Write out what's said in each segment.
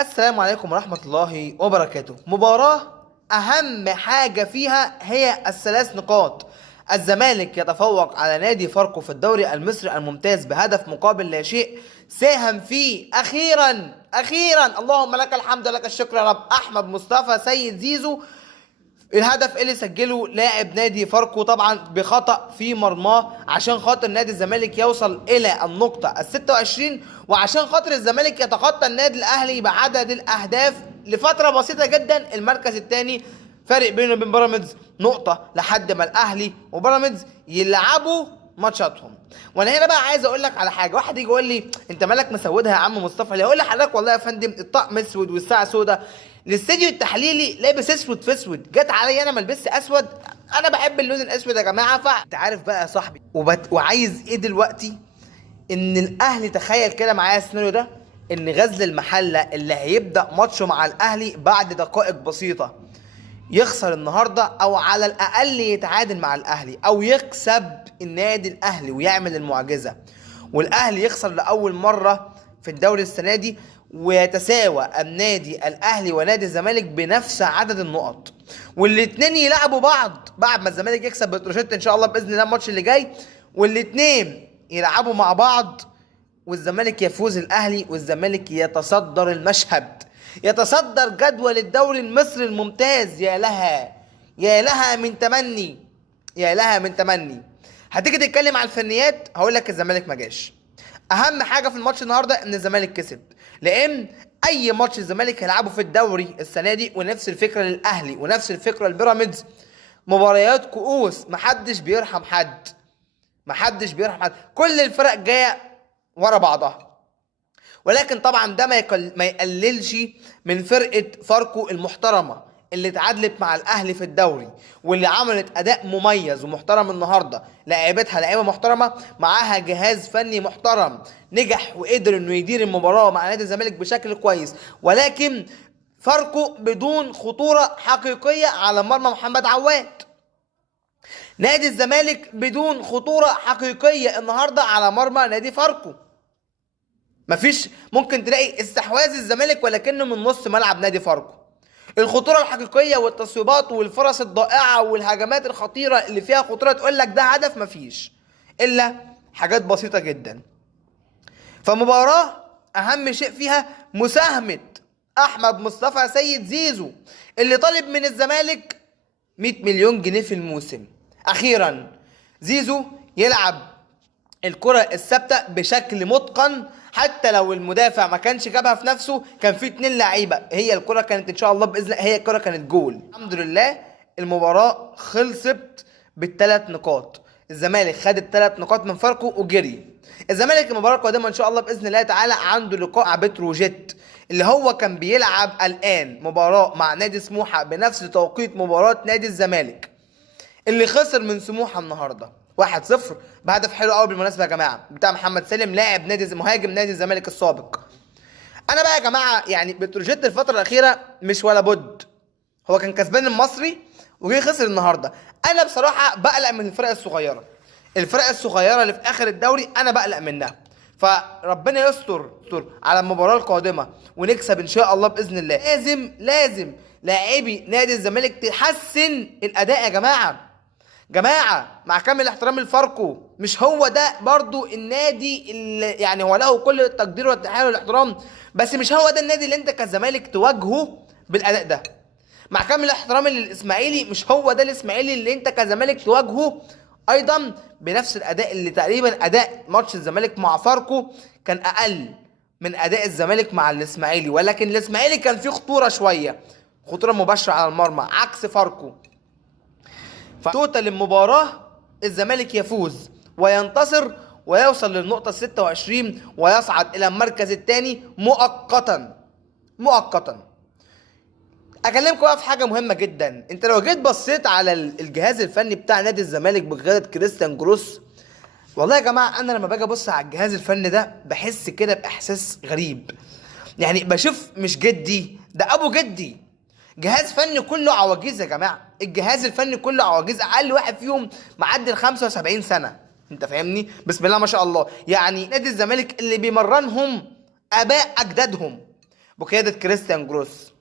السلام عليكم ورحمة الله وبركاته. مباراة أهم حاجة فيها هي الثلاث نقاط. الزمالك يتفوق على نادي فاركو في الدوري المصري الممتاز بهدف مقابل لا شيء ساهم فيه أخيرا اللهم لك الحمد لك الشكر يا رب أحمد مصطفى سيد زيزو. الهدف اللي سجله لاعب نادي فاركو طبعا بخطأ في مرماه عشان خاطر نادي الزمالك يوصل الى النقطة ال26، وعشان خاطر الزمالك يتخطى النادي الاهلي بعدد الاهداف لفترة بسيطة جدا. المركز الثاني فارق بينه وبين بيراميدز نقطة لحد ما الاهلي وبيراميدز يلعبوا ماتشاتهم. وانا هنا بقى عايز اقول لك على حاجه. واحد يجي يقول لي انت مالك مسودها يا عم مصطفى ليه؟ اقول لحضرتك والله يا فندم الطقم اسود والساعه سودا. الاستديو التحليلي لابس اسود في اسود، جت عليا انا ما لبست اسود. انا بحب اللون الاسود يا جماعه. فانت عارف بقى يا صاحبي وعايز ايه دلوقتي؟ ان الاهلي تخيل كده معايا السيناريو ده، ان غزل المحله اللي هيبدا ماتشه مع الاهلي بعد دقائق بسيطه يخسر النهارده، او على الاقل يتعادل مع الاهلي او يكسب النادي الاهلي ويعمل المعجزه، والاهلي يخسر لاول مره في الدوري السنه دي، ويتساوى النادي الاهلي ونادي الزمالك بنفس عدد النقط، والاثنين يلعبوا بعض بعد ما الزمالك يكسب بتروشيت ان شاء الله باذن الله الماتش اللي جاي، والاثنين يلعبوا مع بعض والزمالك يفوز الاهلي والزمالك يتصدر المشهد، يتصدر جدول الدوري المصري الممتاز. يا لها من تمني، يا لها من تمني. هتيجي تتكلم على الفنيات هقول لك الزمالك ما جاش. اهم حاجه في الماتش النهارده ان الزمالك كسب، لان اي ماتش الزمالك هيلعبه في الدوري السنه دي، ونفس الفكره للاهلي ونفس الفكره للبيراميدز، مباريات كؤوس، محدش بيرحم حد، كل الفرق جايه ورا بعضها. ولكن طبعا ده ما يقللش من فرقه فاركو المحترمه اللي اتعادلت مع الاهلي في الدوري، واللي عملت اداء مميز ومحترم النهارده. لاعيبتها لعيبه محترمه، معاها جهاز فني محترم، نجح وقدر انه يدير المباراه مع نادي الزمالك بشكل كويس. ولكن فاركو بدون خطوره حقيقيه على مرمى محمد عواد. نادي الزمالك بدون خطوره حقيقيه النهارده على مرمى نادي فاركو. مفيش، ممكن تلاقي استحواذ الزمالك ولكنه من نص ملعب نادي فاركو. الخطوره الحقيقيه والتصويبات والفرص الضائعه والهجمات الخطيره اللي فيها خطوره تقول لك ده هدف، مفيش الا حاجات بسيطه جدا. فمباراه اهم شيء فيها مساهمه احمد مصطفى سيد زيزو اللي طالب من الزمالك 100 مليون جنيه في الموسم. اخيرا زيزو يلعب الكرة الثابتة بشكل متقن، حتى لو المدافع ما كانش جابها في نفسه، كان في 2 لعيبة، هي الكرة كانت ان شاء الله باذن الله هي الكرة كانت جول. الحمد لله المباراة خلصت ب3 نقاط. الزمالك خد ال3 نقاط من فاركو وجري. الزمالك المباراة القادمة ان شاء الله باذن الله تعالى عنده لقاء مع بتروجيت، اللي هو كان بيلعب الان مباراة مع نادي سموحة بنفس توقيت مباراة نادي الزمالك، اللي خسر من سموحة النهارده 1-0 بهدف حلو قوي بالمناسبه يا جماعه بتاع محمد سالم لاعب مهاجم نادي الزمالك السابق. انا بقى يا جماعه يعني بتروجيت الفتره الاخيره مش ولا بد، هو كان كسبان المصري وجه خسر النهارده. انا بصراحه بقلق من الفرق الصغيره، اللي في اخر الدوري انا بقلق منها. فربنا يستر على المباراه القادمه ونكسب ان شاء الله باذن الله. لازم لاعبي نادي الزمالك تحسن الاداء يا جماعه مع كامل احترام لفاركو. مش هو ده برضو النادي اللي يعني هو له كل التقدير والتحيه والاحترام، بس مش هو ده النادي اللي انت كزمالك تواجهه بالاداء ده. مع كامل احترامي للاسماعيلي، مش هو ده الاسماعيلي اللي انت كزمالك تواجهه ايضا بنفس الاداء، اللي تقريبا اداء ماتش الزمالك مع فاركو كان اقل من اداء الزمالك مع الاسماعيلي، ولكن الاسماعيلي كان فيه خطوره شويه، خطوره مباشره على المرمى عكس فاركو. فتوتال المباراة الزمالك يفوز وينتصر ويوصل للنقطة 26 ويصعد إلى المركز الثاني مؤقتا. أكلمكم بقى في حاجة مهمة جدا. أنت لو جيت بصيت على الجهاز الفني بتاع نادي الزمالك بقيادة كريستيان جروس، والله يا جماعة أنا لما باجي أبص على الجهاز الفني ده بحس كده بإحساس غريب. يعني بشوف مش جدي، ده أبو جدي. جهاز فني كله عواجيز يا جماعه، الجهاز الفني كله عواجيز، اقل واحد فيهم معدي ال 75 سنه. انت فاهمني؟ بسم الله ما شاء الله. يعني نادي الزمالك اللي بيمرنهم اباء اجدادهم، بقياده كريستيان جروس.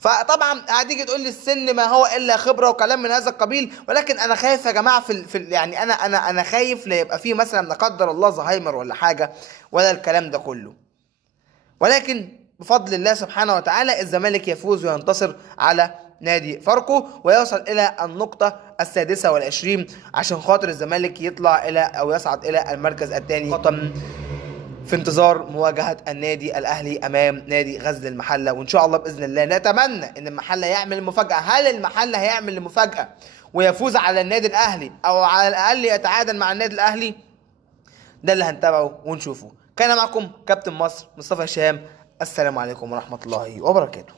فطبعا هتيجي تقول لي السن ما هو الا خبره وكلام من هذا القبيل، ولكن انا خايف يا جماعه يعني انا خايف لا يبقى في مثلا لا قدر الله زهايمر ولا حاجه ولا الكلام ده كله. ولكن بفضل الله سبحانه وتعالى الزمالك يفوز وينتصر على نادي فاركو ويوصل الى النقطة 26 عشان خاطر الزمالك يطلع الى او يصعد الى المركز الثاني قطم في انتظار مواجهة النادي الاهلي امام نادي غزل المحلة. وان شاء الله باذن الله نتمنى ان المحلة يعمل مفاجأة. هل المحلة هيعمل مفاجأة ويفوز على النادي الاهلي او على الاقل يتعادل مع النادي الاهلي؟ ده اللي هنتابعه ونشوفه. كان معكم كابتن مصر مصطفى هشام. السلام عليكم ورحمة الله وبركاته.